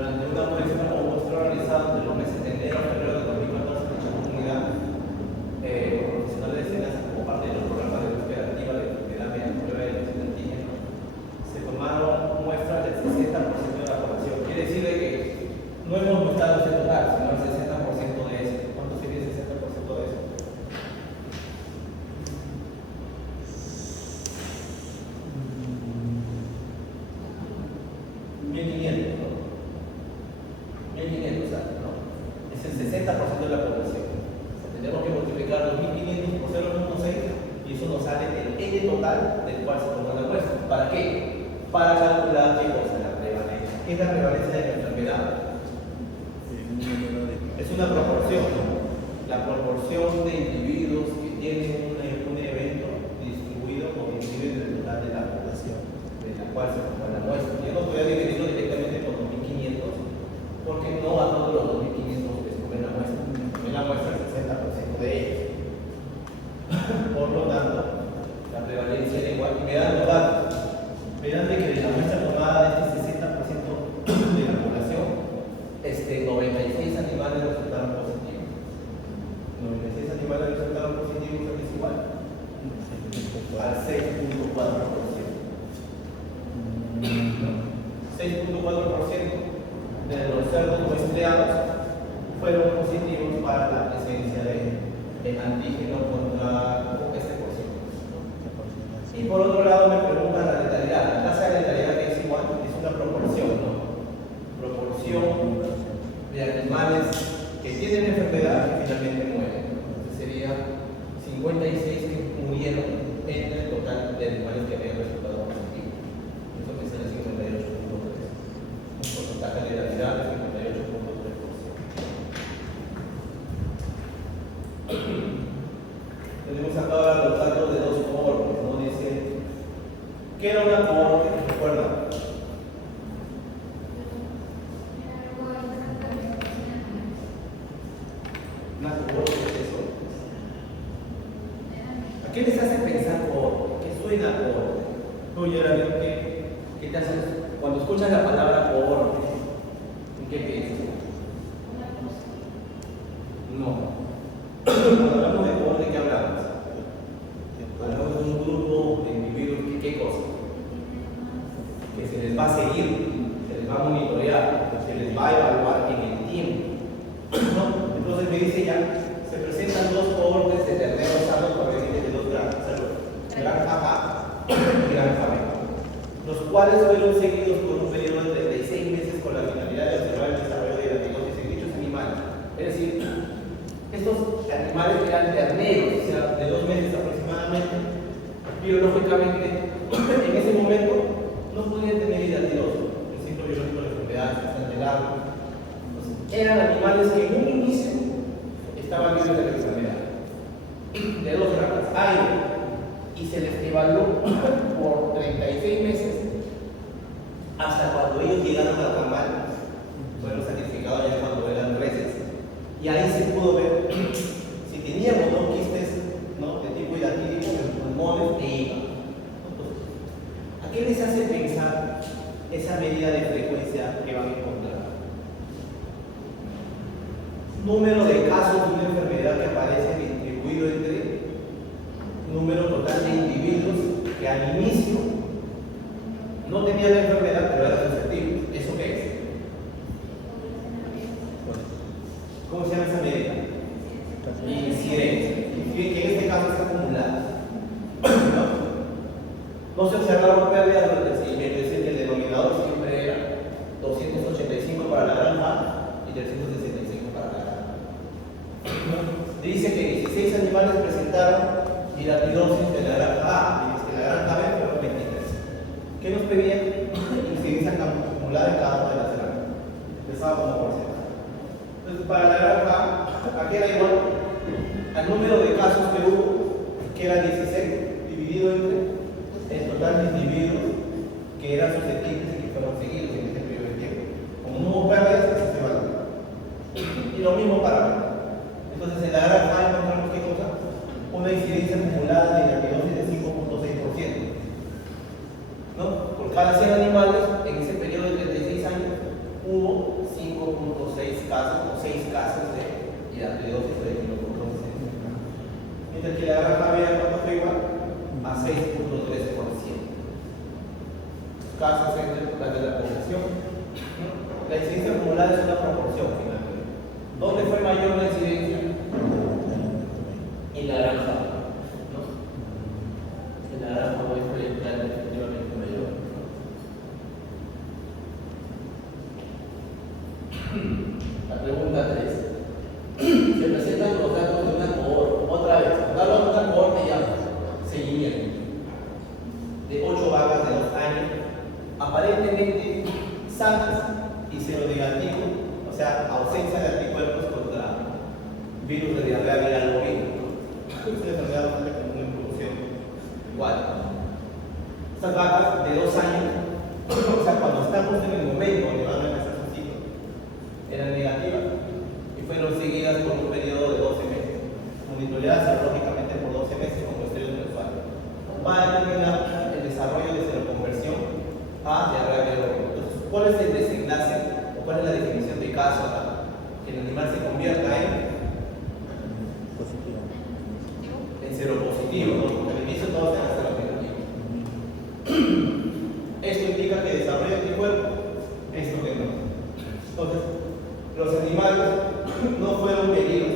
Durante una muestra o muestra realizada entre los meses de enero a febrero de 2014 en dicha comunidad, profesionales de escenas como parte de los programas de búsqueda activa de enfermedad mediante prueba de detección de antígeno, se tomaron muestras del 60% de la población. Quiere decir de que no hemos muestrado ese total, sino el 60% de eso. ¿Cuánto sería el 60% de eso? 1500, ¿no? 1500 años, ¿no? Es el 60% de la población. O sea, tenemos que multiplicar los 1500 por 0.6 y eso nos sale el N total del cual se tomó la muestra. ¿Para qué? Para calcular qué cosa, la prevalencia. ¿Qué es la prevalencia de la enfermedad? Es una proporción, ¿no? La proporción de individuos que tienen un evento distribuido o dividido en el total de la población de la cual se tomó la muestra. Yo no voy a dividirlo directamente con 2500 porque no a todos los 2500 les tomé la muestra. Tomé la muestra el 60% de ellos. Por lo tanto, la prevalencia era igual. Y me dan los datos. Verán de que de la muestra tomada de este 60% de la población, 96 animales resultaron positivos. 96 animales resultaron positivos, es igual al 6.4%. 6.4% de los cerdos muestreados fueron positivos para la presencia de antígeno contra este por ciento. Y por otro lado me preguntan la letalidad. La tasa de letalidad que es igual, es una proporción, ¿no? Proporción de animales que tienen enfermedad que finalmente mueren. Entonces sería 56 que murieron entre el total de animales que habían resultado positivos. Eso que sale 58.3. Un porcentaje de letalidad de 58.3%. Tenemos acá ahora los datos de dos cohortes, ¿no? Dice, ¿qué era una cohorte? ¿Recuerda? Una cohorte es eso. ¿A qué les hace pensar cohorte? ¿Qué suena cohorte? Tú, Gerardo, ¿qué te haces? Cuando escuchas la palabra cohorte, ¿en qué piensas? No. Cuando hablamos de cohorte, ¿qué hablamos? Hablamos de un grupo de individuos que, ¿qué cosa? Que se les va a seguir, se les va a monitorear, se les va a evaluar en el tiempo, ¿no? Entonces me dice ya, se presentan dos cohortes de terneros sanos provenientes de dos granjas, granja A y granja B, los cuales fueron seguidos por un periodo de 36 meses con la finalidad de observar el desarrollo de la negocio en dichos animales. Es decir, estos animales eran terneros, o sea, de 2 meses aproximadamente, biológicamente, en ese momento no podían tener hidratidoso, el ciclo biológico de la enfermedad está alterado. Entonces, eran animales que en un inicio estaban libres de la enfermedad, de dos granjas, y se les evaluó por 36 meses hasta cuando ellos llegaron al camal, fueron sacrificados ya cuando eran reses. Y ahí se pudo ver si teníamos o no quistes, ¿no? De tipo hidratídico en los pulmones e hígado. ¿A qué les hace pensar esa medida de frecuencia que van a encontrar? Número de casos de una enfermedad que aparece distribuido entre número total de individuos que al inicio no tenían la enfermedad pero eran susceptibles. ¿Eso qué es? ¿Cómo se llama esa medida? Incidencia. Que en este caso es acumulada. No se observaron pérdidas durante el seguimiento, es decir, que el denominador siempre era 285 para la granja y 365 para la granja. Dice que 16 animales presentaron hidratidosis de la granja A y de la granja B fueron 23. ¿Qué nos pedían? Incidencia acumulada en cada una de las granjas. Empezaba como porcentaje. Entonces, para la granja A, aquí era igual al número de casos que hubo, que era 16, dividido entre el total de individuos que eran susceptibles y que fueron seguidos en este periodo de tiempo. Como no hubo pérdidas, eso se evalúa. Y lo mismo para B. Entonces, en la granja A encontramos qué cosa? Una incidencia acumulada de hidratidosis de 5.6%. ¿No? Por cada 100 animales, en ese periodo de 36 años, hubo casos o 6 casos de dosis de equinococosis. Mientras que la granja abierta fue igual a 6.13%. Casos entre total de la población. La incidencia acumulada es una proporción finalmente. ¿Dónde fue mayor la incidencia? En la granja. ¿No? En la granja hoy fue definitivamente mayor. La pregunta 3. Se presentan los datos de una cohorte. Otra vez, cuando hablo de una cohorte ya seguimiento de 8 vacas de 2 años, aparentemente sanas y seronegativo, o sea, ausencia de anticuerpos contra virus de diarrea viral bovina. Es una enfermedad bastante común en producción. Igual. Estas vacas de 2 años, o sea, cuando estamos en el momento donde van a empezar su ciclo, eran negativas y fueron seguidas por un periodo de 12 meses, monitoreadas serológicamente por 12 meses con muestreo mensual, para determinar el desarrollo de seroconversión a diarrea viral bovina. Entonces, ¿cuál es el desenlace o cuál es la definición de caso acá? Que el animal se convierta en seropositivo, ¿no? Porque al inicio todos eran seronegativos. Esto indica que desarrolla anticuerpo, esto que no. Entonces, los animales no fueron medidos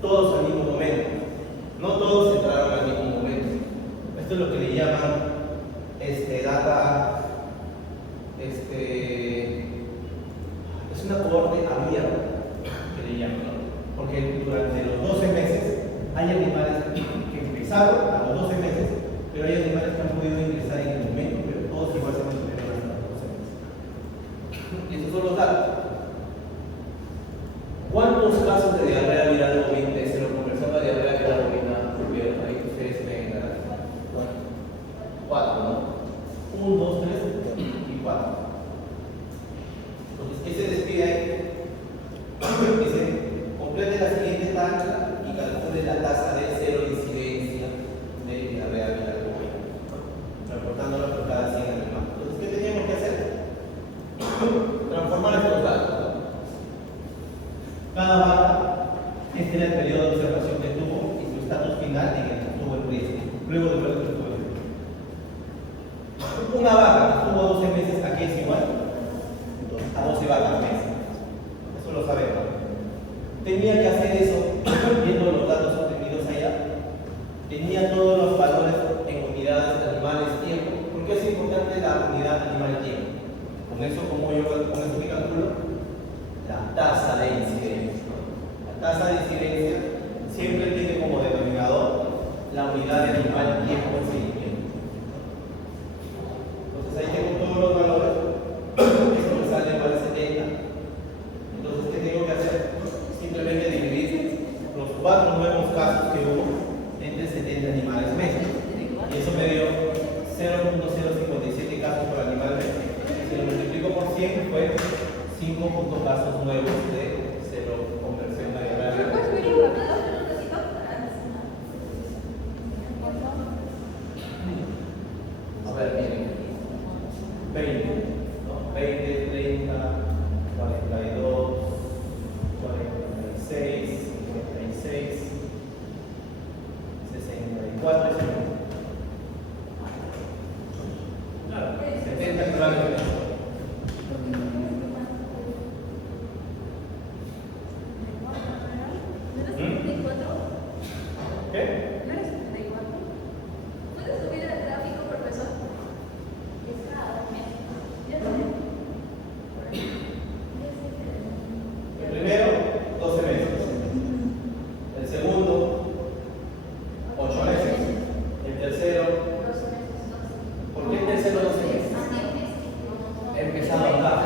todos al mismo momento. No todos entraron al mismo momento. Esto es lo que le llaman data. Es una cohorte abierta que le llaman, ¿no? Porque durante los 12 meses hay animales que empezaron a los 12 meses, pero hay animales que han podido ingresar en el momento, pero todos igual se mantuvieron hasta los 12 meses. Y estos son los datos. ¿Cuántos casos de diarrea viral bovina, de seroconversión a diarrea viral bovina tuvieron? Ahí ustedes ven en la gráfica. 4, ¿no? 1, 2, 3 y 4. Entonces, ¿qué se despide ahí? Dice, complete la siguiente tabla y calcule la tasa de cero incidencia de diarrea viral bovina, reportándola por cada 100 animales. Entonces, ¿qué teníamos que hacer? Transformar estos datos. Cada vaca, este era el periodo de observación que tuvo y su estatus final en el que estuvo en riesgo, luego de ver que estuvo en riesgo. Una vaca que estuvo 12 meses, ¿a qué es igual? A 12 vacas meses. Eso lo sabemos. Tenía que hacer eso, viendo los datos obtenidos allá. Tenía todos los valores en unidades de animales tiempo. ¿Por qué es importante la unidad animal tiempo? Con eso que calculo la tasa de incidencia. La tasa de incidencia siempre tiene como denominador la unidad de animal tiempo en seguimiento. Entonces ahí tengo todos los valores. Esto me sale igual a 70. Entonces, ¿qué tengo que hacer? Simplemente dividir los 4 nuevos casos que hubo entre 70 animales meses. Y eso me dio 0.057 casos por animal mes. Si lo multiplico por 100 fue 5 casos nuevos de seroconversión a diarrea viral. ¿Puedes subir un rápido? A ver, miren. 20, ¿no? 20, 30, 42, 46, 56, 64, claro, 70 animales. ¿Qué? ¿Puedes subir el gráfico, profesor? El primero, 12 meses. El segundo, 8 meses. El tercero, ¿por qué el tercero 12 meses? Empezaba a hablar.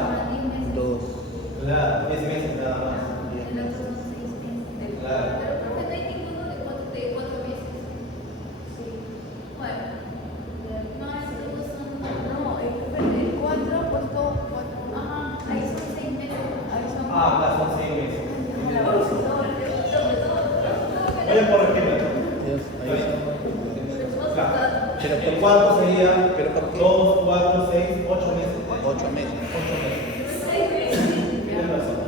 Claro, 10 meses nada más. Claro. Pero ¿por qué no hay ninguno de 4 meses? Sí. Bueno. No, el 4 puesto 4. Ajá, ahí son 6 meses. Ahí son. Acá son 6 meses. Voy Pero a corregirlo. Claro. El 4 sería 2, 4, 6, 8 meses. 8 meses. 8 meses. Tienes razón.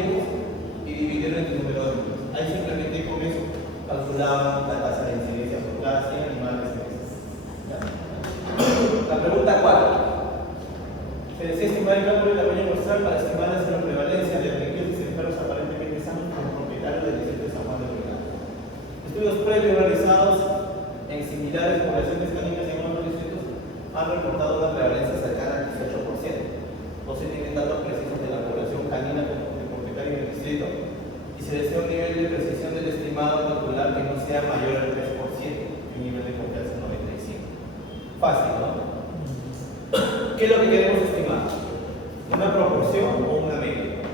tiempos y dividirlo entre el número de minutos. Ahí simplemente con eso calculaban la tasa de incidencia por cada 100 animales meses. La pregunta 4. Se desea estimar el cálculo del tamaño muestral para estimar la prevalencia de religiosos enfermos aparentemente sanos como propietarios del distrito de San Juan de Orihuela. Estudios previos realizados en similares poblaciones caninas en otros distritos han reportado una prevalencia cercana al 18%. No se tienen datos precisos de la población canina como propietario del distrito y se desea un nivel de precisión del estimado calcular que no sea mayor al 3% y un nivel de confianza 95%. Fácil, ¿no? ¿Qué es lo que queremos estimar? ¿Una proporción o una media?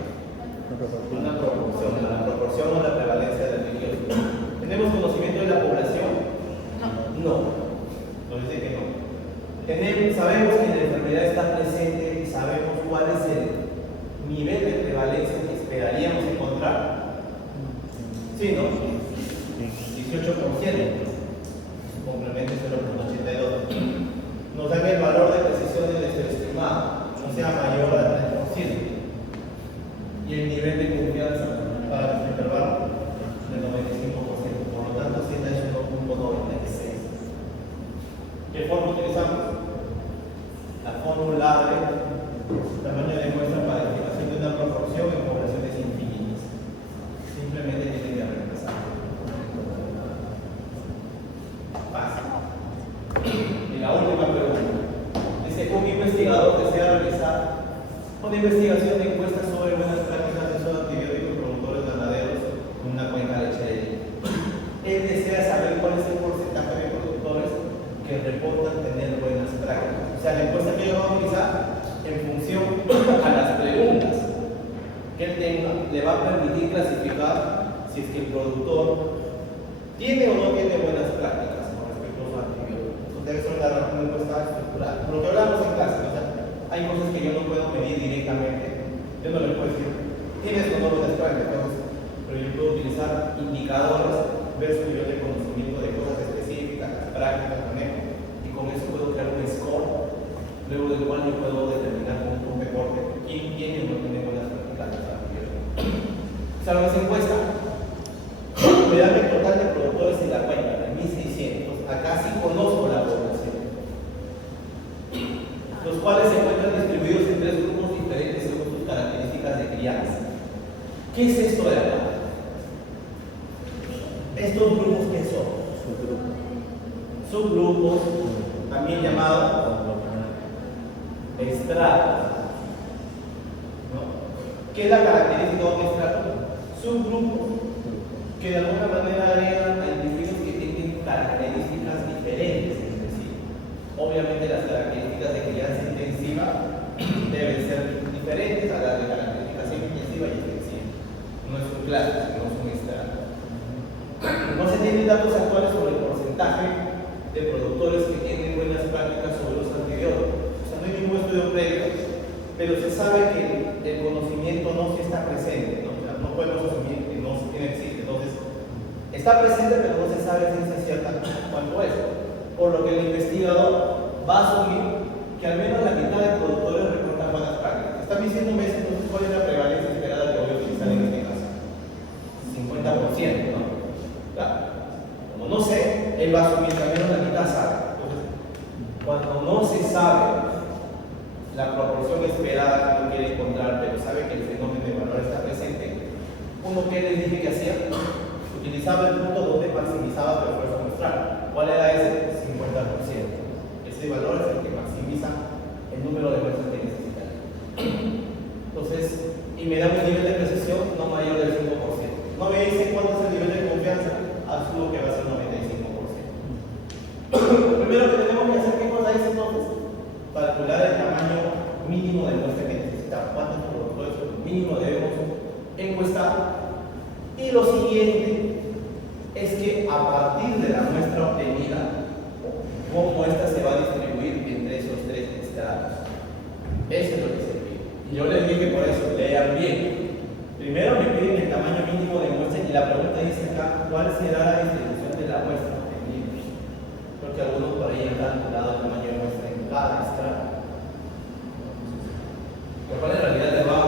Una proporción, la proporción o la prevalencia del religioso. ¿Tenemos conocimiento de la población? No. Nos dice que no. Sabemos que la enfermedad está presente y sabemos cuál es el nivel de prevalencia que esperaríamos encontrar. ¿Sí, no? 18%. Complemento 0.82. Nos dan el valor de precisión del estimado, no sea mayor al 3%. Y el nivel de confianza para nuestro intervalo del 95%. Por lo tanto, Z es 1.96. ¿Qué forma utilizamos? La fórmula de tamaño de muestra para estimación de una proporción en poblaciones infinitas. Simplemente tienen que reemplazar. Fácil. Y la última pregunta. Dice, un investigador desea realizar una investigación de encuestas sobre buenas prácticas de uso de antibióticos productores ganaderos en una cuenca lecherera. Él desea saber cuál es el porcentaje de productores que reportan tener buenas prácticas. O sea, la encuesta que yo voy a utilizar en función a las preguntas que él tenga, le va a permitir clasificar si es que el productor tiene o no tiene buenas prácticas con respecto a los antibióticos. Entonces debe ser una encuesta estructural. Lo que hablamos en clase, o sea, hay cosas que yo no puedo medir directamente. Yo no le puedo decir, tienes o no buenas prácticas, pero yo puedo utilizar indicadores, ver su nivel de conocimiento de cosas específicas, prácticas, manejo, y con eso puedo crear un score, luego del cual yo puedo determinar con un recorte quién tiene o no tiene buenas prácticas de antibióticos. Se hace esa encuesta, me dan el total de productores en la cuenca, de 1600. Acá sí conozco la población, los cuales se encuentran distribuidos en 3 grupos diferentes según sus características de crianza. ¿Qué es esto de acá? ¿Estos grupos qué son? Subgrupos, también llamados estratos. ¿No? ¿Qué es la característica de un estrato? Subgrupos que de alguna manera agregan a individuos que tienen características diferentes entre sí. Obviamente las características de crianza intensiva deben ser diferentes a las de características intensiva y extensiva. No es un clase, sino es un estrato. No se tienen datos actuales sobre el porcentaje de productores que tienen buenas prácticas sobre los antibióticos. O sea, no hay ningún estudio previo, pero se sabe que el conocimiento no sí está presente, ¿no? O sea, no podemos asumir que no existe. Entonces, está presente, pero no se sabe ciencia cierta cuánto es. Por lo que el investigador va a asumir que al menos la mitad de productores reportan buenas prácticas. Están diciendo meses, entonces, ¿cuál es la prevalencia esperada que voy a utilizar en este caso? 50%, ¿no? Claro. Como no sé, él va a asumir que al menos la mitad sabe. Entonces, cuando no se sabe la proporción esperada que uno quiere encontrar, pero sabe que el fenómeno de valor está presente, uno que les dije que hacía, utilizaba el punto donde maximizaba el esfuerzo muestral. ¿Cuál era ese? 50%. Ese valor es el que maximiza el número de muestras que necesitan. Entonces, y me da un nivel de precisión no mayor del 5%. No me dice cuánto es el nivel de confianza, asumo que va a ser 95%. Lo primero que tenemos que hacer, ¿qué cosa es entonces? Calcular el tamaño mínimo de muestra que necesitamos. ¿Cuántos productores mínimo debemos encuestar? Y lo siguiente es que a partir de la muestra obtenida, cómo esta se va a distribuir entre esos 3 estratos. Eso es lo que se pide. Y yo les dije por eso, lean bien. Primero me piden el tamaño mínimo de muestra y la pregunta dice acá, ¿cuál será la distribución de la muestra obtenida? Porque algunos por ahí han calculado el tamaño de muestra en cada estrato. Lo cual en realidad les va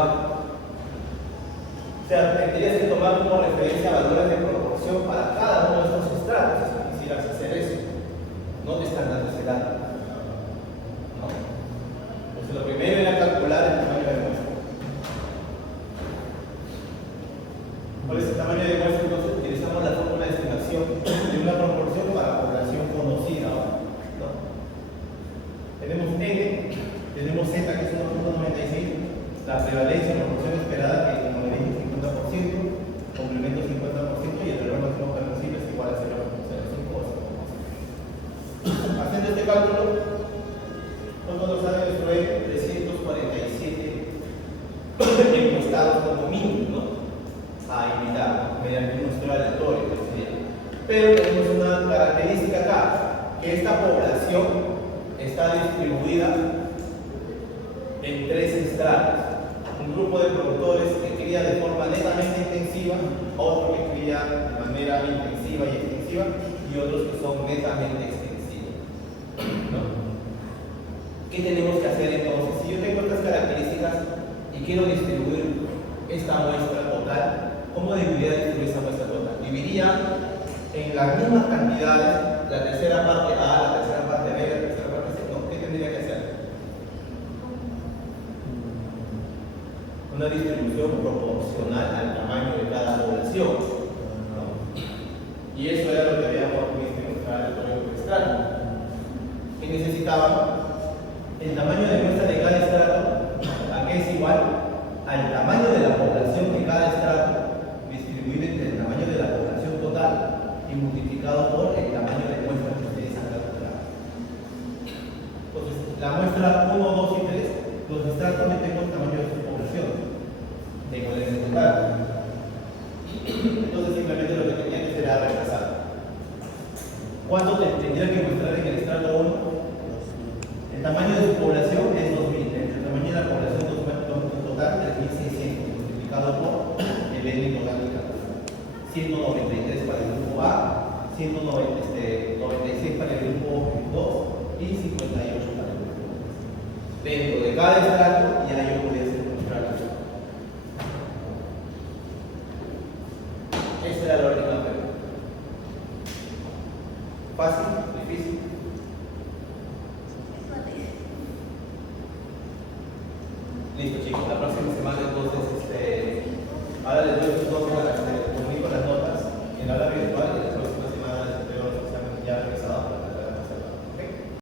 O sea, tendrías que tomar como referencia valores de proporción para cada uno de estos estratos si quisieras hacer eso. No te están dando ese dato. ¿No? Entonces, lo primero era calcular el tamaño de muestra. ¿Cuál es el tamaño de muestra? Entonces, utilizamos la fórmula de estimación de una proporción para población conocida. ¿No? Tenemos N, tenemos Z, que es 1.96, la prevalencia, la proporción esperada, que como le dije, 50%, complemento 50%, y el error máximo permisible es igual a 0.05 o 0.5. Haciendo este cálculo, ¿cuánto nos sale nuestro N? 347 encuestados como mínimo, ¿no? A imitar mediante un muestreo aleatorio. Pero tenemos una característica acá, que esta población está distribuida en 3 estratos. Un grupo de productores que cría de forma netamente intensiva, otro que cría de manera intensiva y extensiva, y otros que son netamente extensivos. ¿No? ¿Qué tenemos que hacer entonces? Si yo tengo estas características y quiero distribuir esta muestra total, ¿cómo debería distribuir esa muestra total? Dividiría en las mismas cantidades la tercera parte A, la tercera parte B, la tercera parte C. No, ¿qué tendría que hacer? Una distribución proporcional al tamaño de cada población. ¿No? Y eso era lo que habíamos visto en el código estrato. ¿Qué necesitaban? El tamaño de muestra de cada estrato, ¿a qué es igual? Al tamaño de la población de cada estrato, distribuido entre el tamaño de la población total y multiplicado por el tamaño de muestra que ustedes han calculado. Entonces, la muestra 1, 2 y 3, los estratos no tengo el tamaño de su población. Tengo el total. Entonces, simplemente lo que tenía que hacer era reemplazar. ¿Cuánto tendría que mostrar en el estrato 1? El tamaño de su población es 2000. El tamaño de la población total 3600 multiplicado por el N total de cada. 193 para el grupo A, 196 para el grupo 2 y 58 para el grupo 3. Dentro de cada estrato ya yo podía hacer un estrato. Esta era la última pregunta. Fácil.